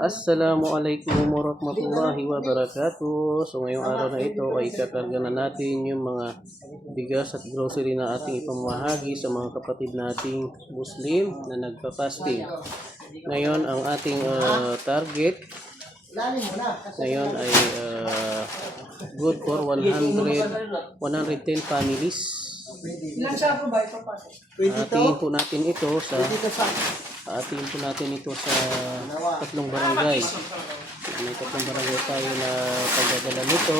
Assalamualaikum warahmatullahi wabarakatuh. So ngayong araw na ito ay kakarga na natin yung mga bigas at grocery na ating ipamahagi sa mga kapatid nating Muslim na nagpa-fasting. Ngayon ang ating target ngayon ay good for 110 families. Atingin po natin ito sa tatlong barangay. May tatlong barangay tayo na pagdadala nito.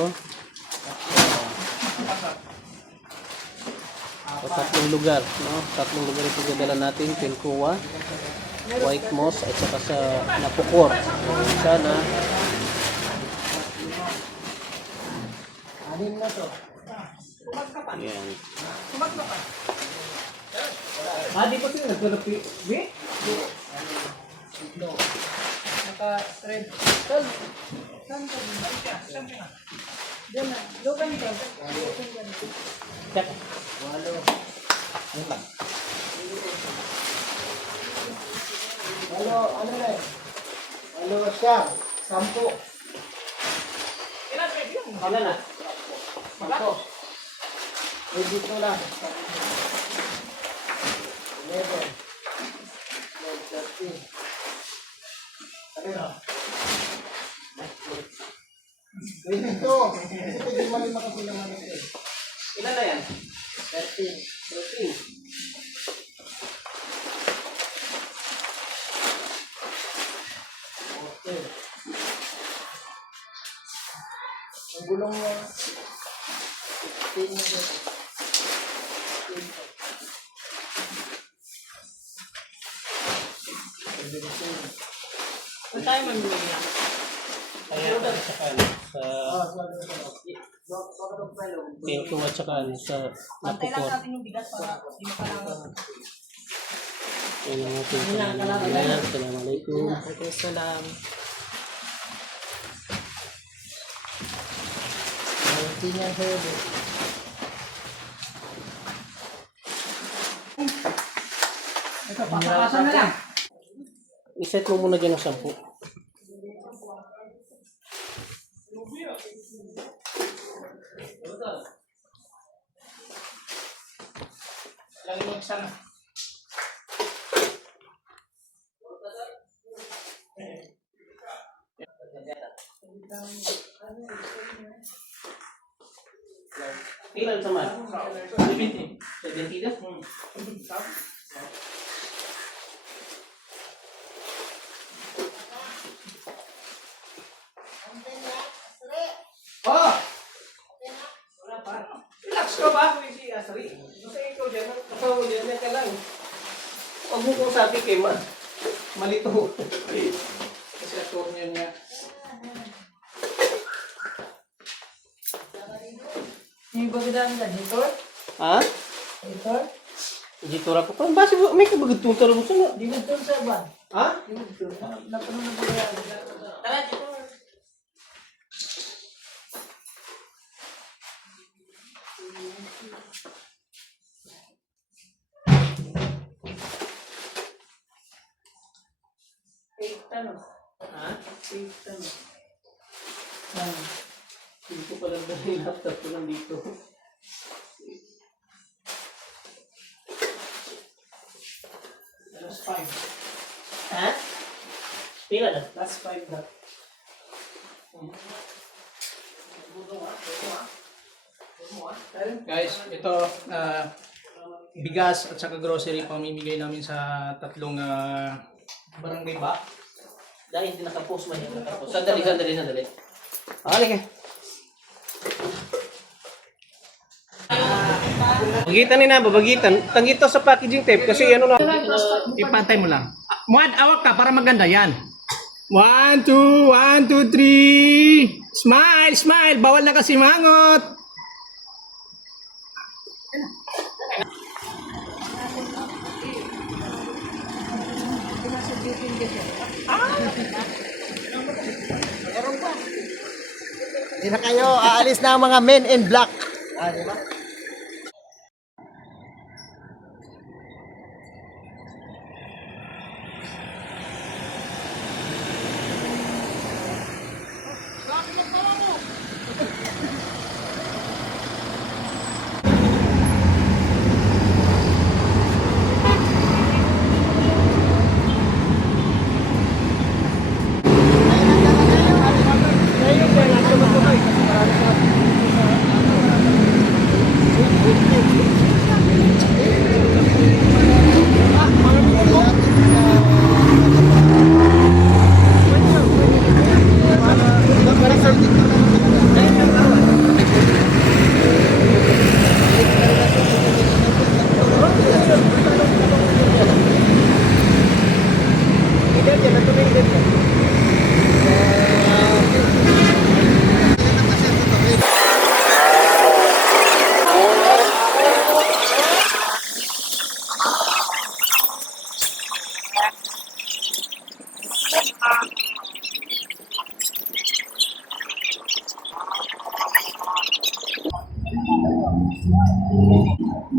Tatlong lugar, no? Tatlong lugar yung pagdadala natin, Pilcoa, White Moss at saka sa Napukor. Sana yan. Di ba sila nagtulapi? No. Naka-thread. Saan ka? Diyan na. Logan ka. Check. Ano na eh? Siya. 10. Ilan na? 10. Dito lang. 11. 13. Ano? Dito. Hindi malima kasi naman ito. Ilan na yan? 13. Okay. Ang gulong mo. 15 na dito. 15. Saan tayo mamimili na? Kaya sa Pilcoa at saka sa Pantay lang Napukor. natin yung bigas para hindi makalangan. Yan ang ating pamimili. Assalamualaikum. Waalaikumsalam. Hindi niya huli. Ito, pasapasan na lang. I-set mo muna dyan ng 10. Lagi mo sana. Ilan sama? 70. 70 dah? Oh! Relax ka ba? Si Asri. Kasi ikaw dyan, kasawa dyan ka lang. Huwag mo kong sabi kay malito. Kasi ator niya niya. Yung bagdaan ka dito? Ha? Dito? Dito ra ko. Parang basi may kabagatong taro mo sana. Di mo doon sa ban. Ha? Di mo doon. Napuno na bagdaan. Tara, dito. Ha? Ano? Hindi ko pala na yung laptop ko nandito. Last 5. Ha? Pila na? Last 5 na. Guys, ito bigas at saka grocery pamimigay namin sa tatlong barangay ba? Dahil hindi nakapost man yung nakapost. Sandali. Halika. Bagitan ni na, babagitan. Tanggito sa packaging tape kasi ano na. Ipantay mo lang. Muad, awak ka para maganda yan. 1, 2, 1, 2, 3. Smile, smile. Bawal na kasi mangot. Hindi na kayo, aalis na ang mga men in black. Di ba?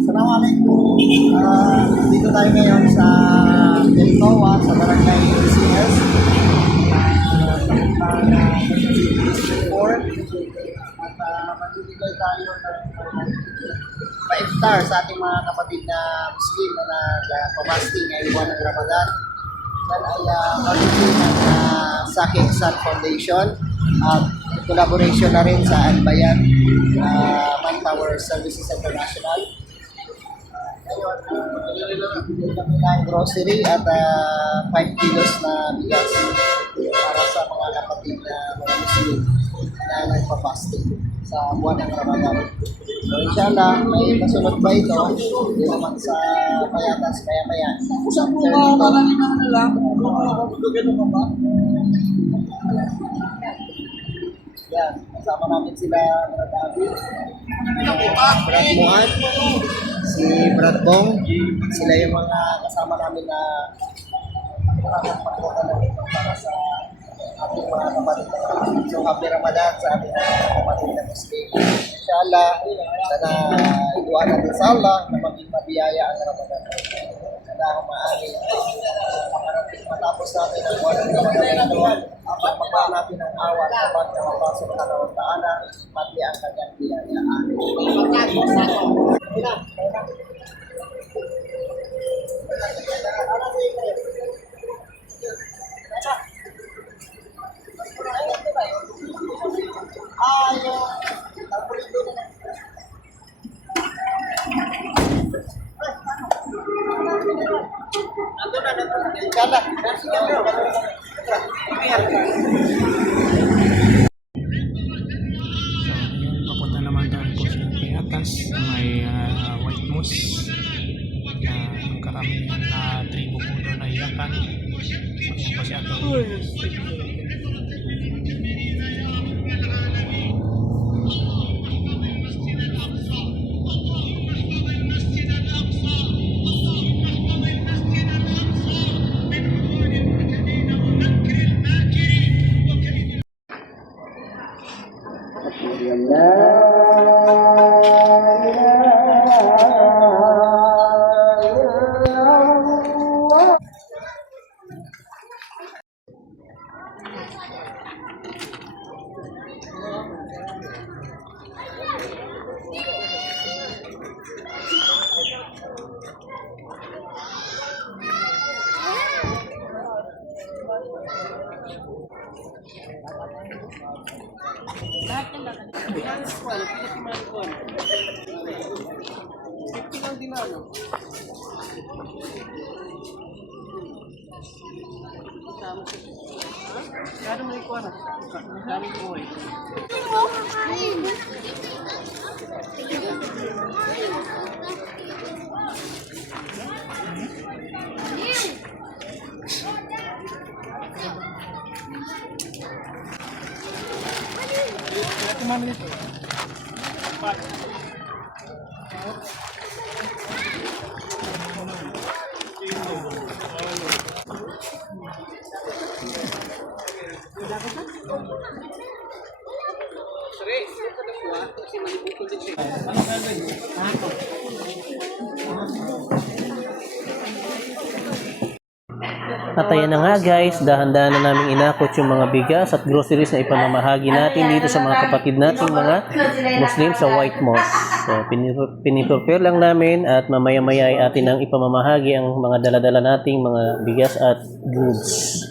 Assalamualaikum. Dito tayo ngayon sa Deltoa, sa Barangay CS. District 4. At magbibigay tayo ng pa-iftar sa ating mga kapatid na Muslim na nagpapasting ngayong buwan ng Ramadan. Yan ay mag-ibig ng Saki Ihsan Foundation at collaboration na rin sa Albayan Manpower Services International. Ngayon, bibili kami ng grocery at 5 kilos na bigas para sa mga kapatid na mga Muslim na nagpapasting sa buwan ng Ramadan. So inshallah, may kasunod pa ito, hindi naman sa payatas, kaya-kaya. Sa yan, kasama namin sila Brad David, Brad Muad, si Brad Bong, sila yung mga kasama namin na pagkakita namin para sa ating mga kapatid. So happy Ramadan sa ating mga kapatid na Muslim. Inshallah, sana iguan natin sa Allah na maging mabiyaya ang Ramadan. Sana maari makarating matapos natin ang buwan ng Ramadan na tuwan. At mapaan natin ang awa kapag nakapasok na ng taana, pati ang kanyang biyayaan. Papunta naman tayo po sa may atas, sa may White Moose. Ang karamihan na tribo po doon ay Yakan. So, yun po si Ato. At ayan na nga guys, dahan-dahan na namin inakot yung mga bigas at groceries na ipamamahagi natin dito sa mga kapatid nating mga Muslim sa White Mosque. So piniprepare lang namin at mamaya-maya ay atin ang ipamamahagi ang mga dala-dala nating mga bigas at goods.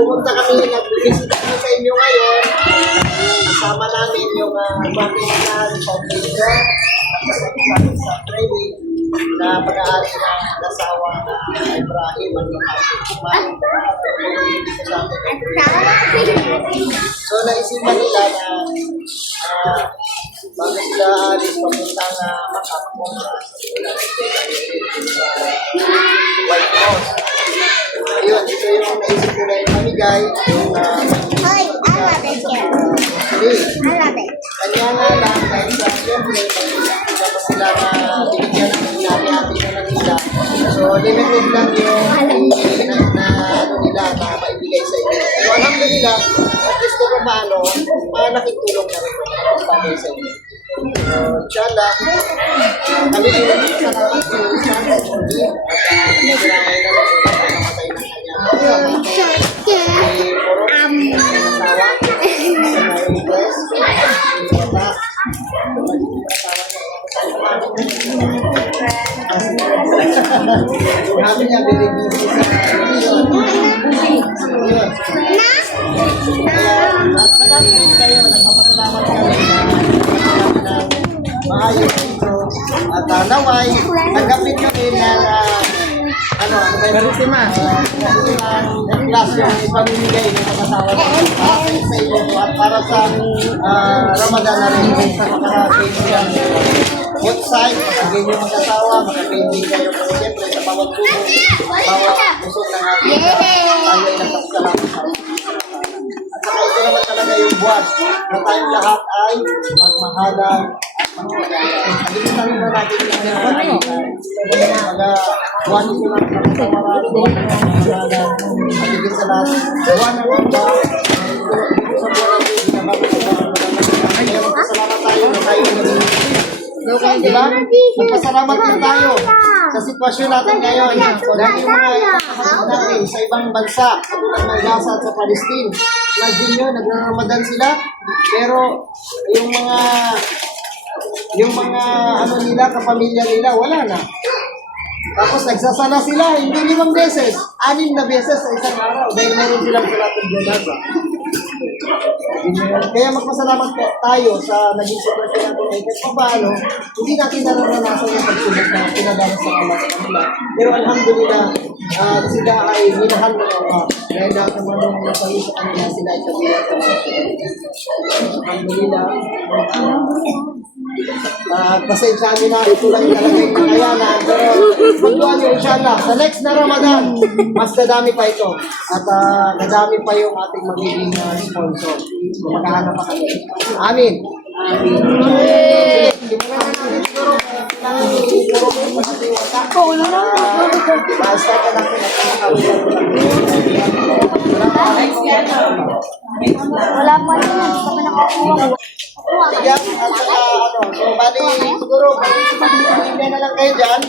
Pumunta kami, nag-visit kami sa inyo ngayon. Kasama namin yung Baptismal Foundation at kasama sa training. na pag-aari ng asawa na Ibrahim at So naisipan nila na bago sila alis papuntang Makapunta White House. Ayun, ito yung naisip ko na yung pamigay, yung Hoy, I love it here. I love it. kanya nga lang, dahil sa siyempre, hindi pa sila na binigyan ng natin na nila. So, limited lang yung ano nila na maibigay sa inyo. So, alhamdulillah, at least kung paano, malaking tulong na rin bagay sa inyo. So, inshallah, kami ay salamat sa inshallah. Kami niya binibigay sa nagpapasalamat kami na maayos dito at naway tanggapin kami na ano ba yung ultima class yung ipamimigay ng mag-asawa sa inyo at para sa Ramadan na rin sa makaka-painting both side, makagay yung mag-asawa, makaka-painting kayo kasi siyempre sa bawat tubo, bawat busog ng ating tayo ay nagpapasalamat sa at saka ito naman talaga yung buwan na tayong lahat ay magmahalan Pag-isipan na natin yung buwan nito lang sa kasawaran, buwan na lang pagiging sa lahat, buwan na lang ba, sa buwan natin, kaya magpasalamat tayo na tayo diba? Magpasalamat din tayo sa sitwasyon natin ngayon. Dahil yung mga kapatid natin sa ibang bansa, katulad ng Gaza at sa Palestine, imagine nyo, nag-Ramadan sila, pero yung mga ano nila, kapamilya nila, wala na. Tapos nagsasala sila, hindi 5 beses, 6 na beses sa isang araw dahil meron silang salatong janaza. Kaya magpasalamat po tayo sa naging sitwasyon natin ay kahit paano, hindi natin naranasan yung pagsubok na pinadalas sa Allah sa kanila. Pero alhamdulillah, sila ay minahal ng Allah. Dahil lahat ng mga nasawi sa kanila, sila ay kabilang. Alhamdulillah. Pasensya nyo na, ito lang talaga yung kakayanan. Pero magduhan nyo inshallah, sa next na Ramadan, mas dadami pa ito. At dadami pa yung ating magiging sponsor. Kung magkahanap pa kami. Amin. Wala pa rin. Hindi kami nakakuha. Yan, at saka so bali, siguro, pag-ibigay na lang kayo dyan.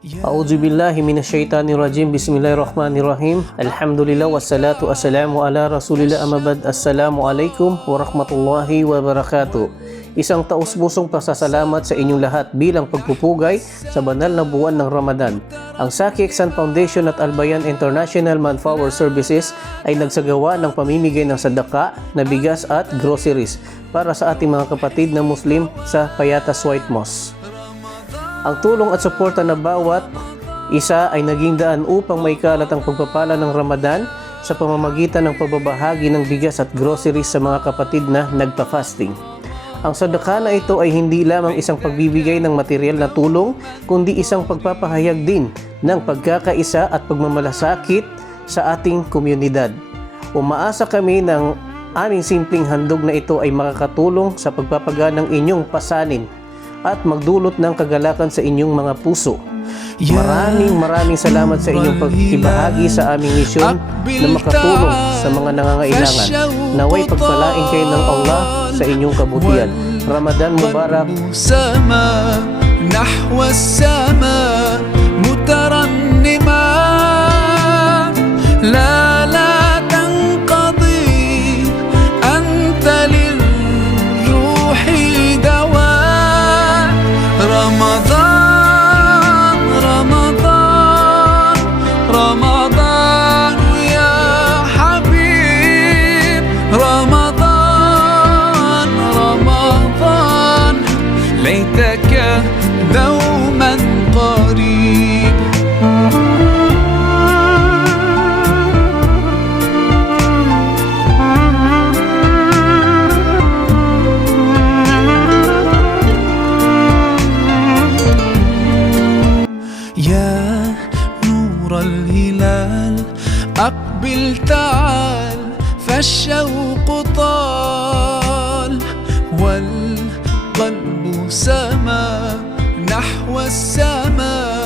A'udzu billahi minasyaitonir rajim. Bismillahirrahmanirrahim. Alhamdulillah wassalatu wassalamu ala Rasulillah amma ba'd. Assalamualaikum warahmatullahi wabarakatuh. Isang taus-pusong pasasalamat sa inyong lahat bilang pagpupugay sa banal na buwan ng Ramadan. Ang Saki Eksan Foundation at Albayan International Manpower Services ay nagsagawa ng pamimigay ng sadaka na bigas at groceries para sa ating mga kapatid na Muslim sa Payatas White Mosque. Ang tulong at suporta na bawat isa ay naging daan upang maikalat ang pagpapala ng Ramadan sa pamamagitan ng pagbabahagi ng bigas at groceries sa mga kapatid na nagpa-fasting. Ang sadaka na ito ay hindi lamang isang pagbibigay ng material na tulong, kundi isang pagpapahayag din ng pagkakaisa at pagmamalasakit sa ating komunidad. Umaasa kami ng aming simpleng handog na ito ay makakatulong sa pagpapaganang inyong pasanin at magdulot ng kagalakan sa inyong mga puso. Maraming salamat sa inyong pagkibahagi sa aming misyon na makatulong sa mga nangangailangan. Naway pagpalain kayo ng Allah sa inyong kabutihan. Ramadan Mubarak. Sama nahwa sama mutarannima la tanqadi anta lilruhi dawa أقبل تعال فالشوق طال والقلب سما نحو السماء